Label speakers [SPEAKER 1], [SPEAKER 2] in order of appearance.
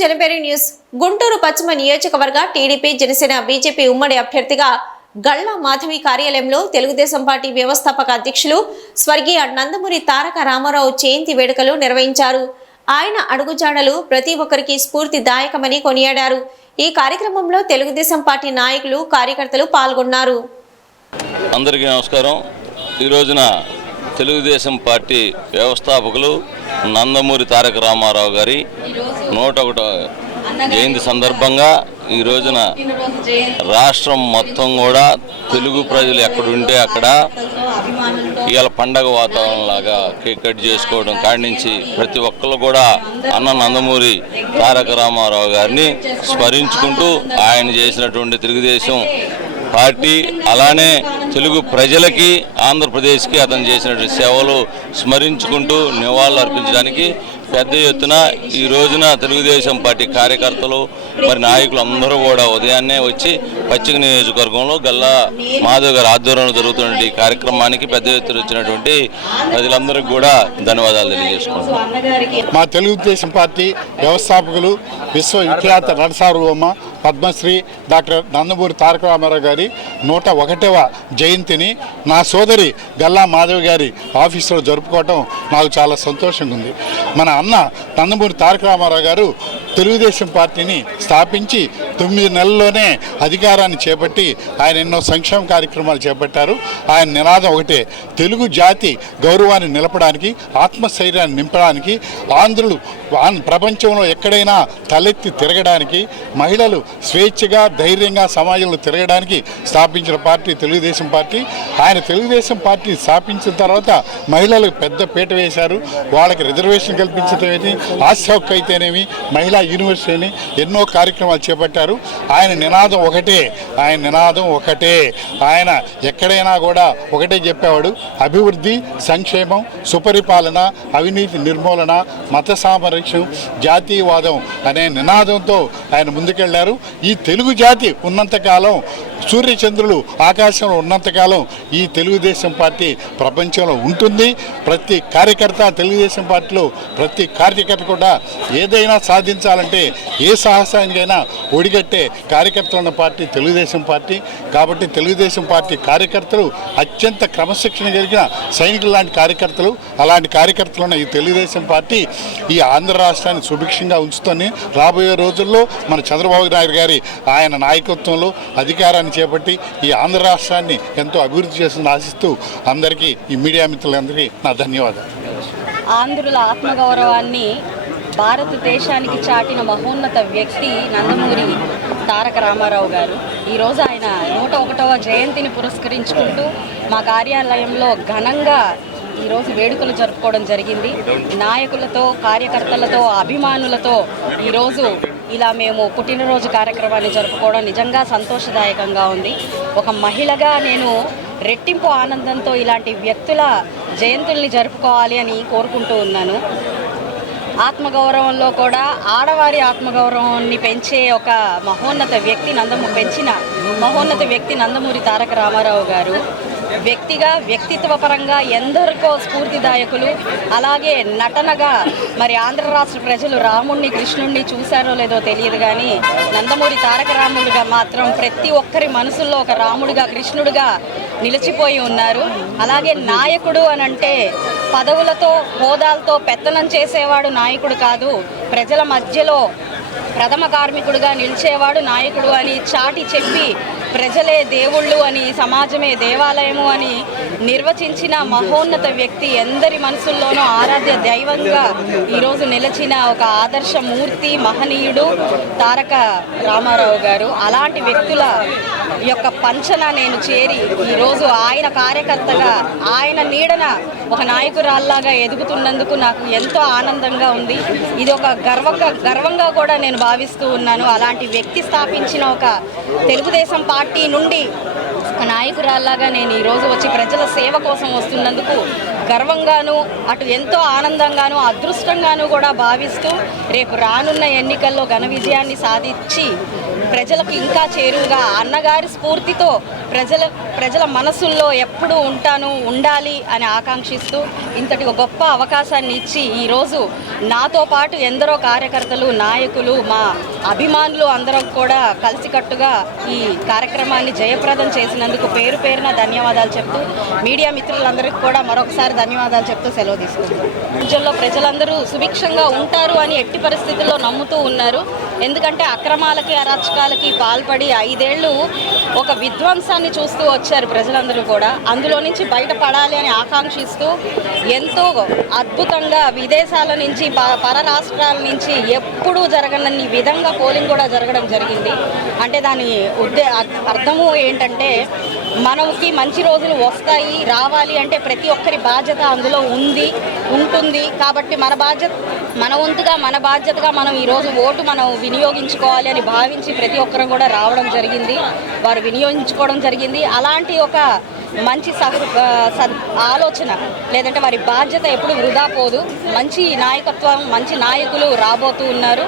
[SPEAKER 1] జనపేరి news. Guntur పశ్చిమ నియోజకవర్గ TDP Janasena BJP ఉమ్మడి అభ్యర్థిగా గళ్ళ మాధవి కార్యాలయంలో తెలుగుదేశం పార్టీ వ్యవస్థాపక అధ్యక్షులు స్వర్గీయ నందమూరి తారక రామారావు జయంతి వేడుకలు నిర్వహించారు. ఆయన అడుగుజాడలు ప్రతి ఒక్కరికి స్ఫూర్తిదాయకమని కొనియాడారు. ఈ కార్యక్రమంలో తెలుగుదేశం పార్టీ నాయకులు కార్యకర్తలు పాల్గొన్నారు.
[SPEAKER 2] అందరికీ నమస్కారం. ఈ రోజున తెలుగుదేశం పార్టీ వ్యవస్థాపకులు నందమూరి తారక రామారావు గారి నూట ఒకటో జయంతి సందర్భంగా ఈ రోజున రాష్ట్రం మొత్తం కూడా తెలుగు ప్రజలు ఎక్కడుంటే అక్కడ ఇవాళ పండగ వాతావరణం లాగా కేక్ కట్ చేసుకోవడం కాడి నుంచి ప్రతి ఒక్కరు కూడా అన్న నందమూరి తారక రామారావు గారిని స్మరించుకుంటూ ఆయన చేసినటువంటి తెలుగుదేశం పార్టీ అలానే తెలుగు ప్రజలకి ఆంధ్రప్రదేశ్కి అతను చేసినటువంటి సేవలు స్మరించుకుంటూ నివాళులు అర్పించడానికి పెద్ద ఎత్తున ఈ రోజున తెలుగుదేశం పార్టీ కార్యకర్తలు మరి నాయకులు అందరూ కూడా ఉదయాన్నే వచ్చి పశ్చిమ నియోజకవర్గంలో గల్లా మాధవ్ గారి ఆధ్వర్యంలో జరుగుతున్న ఈ కార్యక్రమానికి పెద్ద ఎత్తున వచ్చినటువంటి ప్రజలందరికీ కూడా ధన్యవాదాలు తెలియజేసుకుంటున్నాం.
[SPEAKER 3] మా తెలుగుదేశం పార్టీ వ్యవస్థాపకులు విశ్వవిఖ్యాత నరసార్వమ్మ పద్మశ్రీ డాక్టర్ నందమూరి తారక రామారావు గారి నూట ఒకటవ జయంతిని నా సోదరి గల్లా మాధవి గారి ఆఫీసులో జరుపుకోవటం నాకు చాలా సంతోషంగా ఉంది. మన అన్న నందమూరి తారక రామారావు గారు తెలుగుదేశం పార్టీని స్థాపించి తొమ్మిది నెలల్లోనే అధికారాన్ని చేపట్టి ఆయన ఎన్నో సంక్షేమ కార్యక్రమాలు చేపట్టారు. ఆయన నినాదం ఒకటే తెలుగు జాతి గౌరవాన్ని నిలపడానికి ఆత్మస్థైర్యాన్ని నింపడానికి ఆంధ్రులు ప్రపంచంలో ఎక్కడైనా తలెత్తి తిరగడానికి మహిళలు స్వేచ్ఛగా ధైర్యంగా సమాజంలో తిరగడానికి స్థాపించిన పార్టీ తెలుగుదేశం పార్టీ. ఆయన తెలుగుదేశం పార్టీ స్థాపించిన తర్వాత మహిళలకు పెద్ద పీట వేశారు. వాళ్ళకి రిజర్వేషన్ కల్పించడమేమి ఆశ హక్కు అయితేనేమి మహిళా యూనివర్సిటీ అని ఎన్నో కార్యక్రమాలు చేపట్టారు. ఆయన నినాదం ఒకటే ఆయన నినాదం ఒకటే. ఆయన ఎక్కడైనా కూడా ఒకటే చెప్పేవాడు. అభివృద్ధి సంక్షేమం సుపరిపాలన అవినీతి నిర్మూలన మత సామరస్యం జాతీయవాదం అనే నినాదంతో ఆయన ముందుకెళ్ళారు. ఈ తెలుగు జాతి ఉన్నంతకాలం సూర్యచంద్రులు ఆకాశంలో ఉన్నంతకాలం ఈ తెలుగుదేశం పార్టీ ప్రపంచంలో ఉంటుంది. ప్రతి కార్యకర్త తెలుగుదేశం పార్టీలో ప్రతి కార్యకర్త కూడా ఏదైనా సాధించాలంటే ఏ సాహసానికైనా పెట్టే కార్యకర్తలు ఉన్న పార్టీ తెలుగుదేశం పార్టీ. కాబట్టి తెలుగుదేశం పార్టీ కార్యకర్తలు అత్యంత క్రమశిక్షణ కలిగిన సైనికులు లాంటి కార్యకర్తలు. అలాంటి కార్యకర్తలు ఉన్న ఈ తెలుగుదేశం పార్టీ ఈ ఆంధ్ర రాష్ట్రాన్ని సుభిక్షంగా ఉంచుతుంది. రాబోయే రోజుల్లో మన చంద్రబాబు నాయుడు గారి ఆయన నాయకత్వంలో అధికారాన్ని చేపట్టి ఈ ఆంధ్ర రాష్ట్రాన్ని ఎంతో అభివృద్ధి చేస్తుందని ఆశిస్తూ అందరికీ ఈ మీడియా మిత్రులందరికీ నా ధన్యవాదాలు.
[SPEAKER 4] ఆంధ్రుల ఆత్మగౌరవాన్ని భారతదేశానికి చాటిన మహోన్నత వ్యక్తి నందమూరి తారక రామారావు గారు. ఈరోజు ఆయన నూట ఒకటవ జయంతిని పురస్కరించుకుంటూ మా కార్యాలయంలో ఘనంగా ఈరోజు వేడుకలు జరుపుకోవడం జరిగింది. నాయకులతో కార్యకర్తలతో అభిమానులతో ఈరోజు ఇలా మేము పుట్టినరోజు కార్యక్రమాన్ని జరుపుకోవడం నిజంగా సంతోషదాయకంగా ఉంది. ఒక మహిళగా నేను రెట్టింపు ఆనందంతో ఇలాంటి వ్యక్తుల జయంతుల్ని జరుపుకోవాలి అని కోరుకుంటూ ఉన్నాను. ఆత్మగౌరవంలో కూడా ఆడవారి ఆత్మగౌరవాన్ని పెంచే ఒక మహోన్నత వ్యక్తి నందము పెంచిన మహోన్నత వ్యక్తి నందమూరి తారక రామారావు గారు. వ్యక్తిగా వ్యక్తిత్వ పరంగా ఎందరికో స్ఫూర్తిదాయకులు. అలాగే నటనగా మరి ఆంధ్ర రాష్ట్ర ప్రజలు రాముణ్ణి కృష్ణుణ్ణి చూశారో లేదో తెలియదు కానీ నందమూరి తారక రాముడిగా మాత్రం ప్రతి ఒక్కరి మనసుల్లో ఒక రాముడిగా కృష్ణుడిగా నిలిచిపోయి ఉన్నారు. అలాగే నాయకుడు అని అంటే పదవులతో హోదాలతో పెత్తనం చేసేవాడు నాయకుడు కాదు. ప్రజల మధ్యలో ప్రథమ కార్మికుడుగా నిలిచేవాడు నాయకుడు అని చాటి చెప్పి ప్రజలే దేవుళ్ళు అని సమాజమే దేవాలయము అని నిర్వచించిన మహోన్నత వ్యక్తి ఎందరి మనసుల్లోనూ ఆరాధ్య దైవంగా ఈరోజు నిలిచిన ఒక ఆదర్శ మూర్తి మహనీయుడు తారక రామారావు గారు. అలాంటి వ్యక్తుల యొక్క పంచన నేను చేరి ఈరోజు ఆయన కార్యకర్తగా ఆయన నీడన ఒక నాయకురాల్లాగా ఎదుగుతున్నందుకు నాకు ఎంతో ఆనందంగా ఉంది. ఇది ఒక గర్వంగా గర్వంగా కూడా నేను భావిస్తూ ఉన్నాను. అలాంటి వ్యక్తి స్థాపించిన ఒక తెలుగుదేశం పార్టీ నుండి నాయకురాల్లాగా నేను ఈరోజు వచ్చి ప్రజల సేవ కోసం వస్తున్నందుకు గర్వంగాను అటు ఎంతో ఆనందంగాను అదృష్టంగాను కూడా భావిస్తూ రేపు రానున్న ఎన్నికల్లో ఘన విజయాన్ని సాధించి ప్రజలకు ఇంకా చేరువుగా అన్నగారి స్ఫూర్తితో ప్రజల ప్రజల మనసుల్లో ఎప్పుడూ ఉంటాను ఉండాలి అని ఆకాంక్షిస్తూ ఇంతటి ఒక గొప్ప అవకాశాన్ని ఇచ్చి ఈరోజు నాతో పాటు ఎందరో కార్యకర్తలు నాయకులు మా అభిమానులు అందరం కూడా కలిసికట్టుగా ఈ కార్యక్రమాన్ని జయప్రదం చేసినందుకు పేరు పేరున ధన్యవాదాలు చెప్తూ మీడియా మిత్రులందరికీ కూడా మరొకసారి ధన్యవాదాలు చెప్తూ సెలవు తీసుకుంటాం ప్రజల్లో ప్రజలందరూ సుభిక్షంగా ఉంటారు అని ఎట్టి పరిస్థితుల్లో నమ్ముతూ ఉన్నారు. ఎందుకంటే అక్రమాలకి అరాచకాలకి పాల్పడి ఐదేళ్ళు ఒక విధ్వంసాన్ని చూస్తూ వచ్చారు ప్రజలందరూ కూడా. అందులో నుంచి బయటపడాలి అని ఆకాంక్షిస్తూ ఎంతో అద్భుతంగా విదేశాల నుంచి ప- పర రాష్ట్రాల నుంచి ఎప్పుడూ జరగనన్ని విధంగా పోలింగ్ కూడా జరగడం జరిగింది. అంటే దాని ఉద్దే అర్థము ఏంటంటే మనకి మంచి రోజులు వస్తాయి రావాలి అంటే ప్రతి ఒక్కరి బాధ్యత అందులో ఉంది ఉంటుంది. కాబట్టి మన బాధ్యత మన వంతుగా మన బాధ్యతగా మనం ఈరోజు ఓటు మనం వినియోగించుకోవాలి అని భావించి ప్రతి ఒక్కరం కూడా రావడం జరిగింది. వారు వినియోగించుకోవడం జరిగింది. అలాంటి ఒక మంచి సహ సద్ ఆలోచన లేదంటే వారి బాధ్యత ఎప్పుడు వృధా పోదు. మంచి నాయకత్వం మంచి నాయకులు రాబోతూ ఉన్నారు.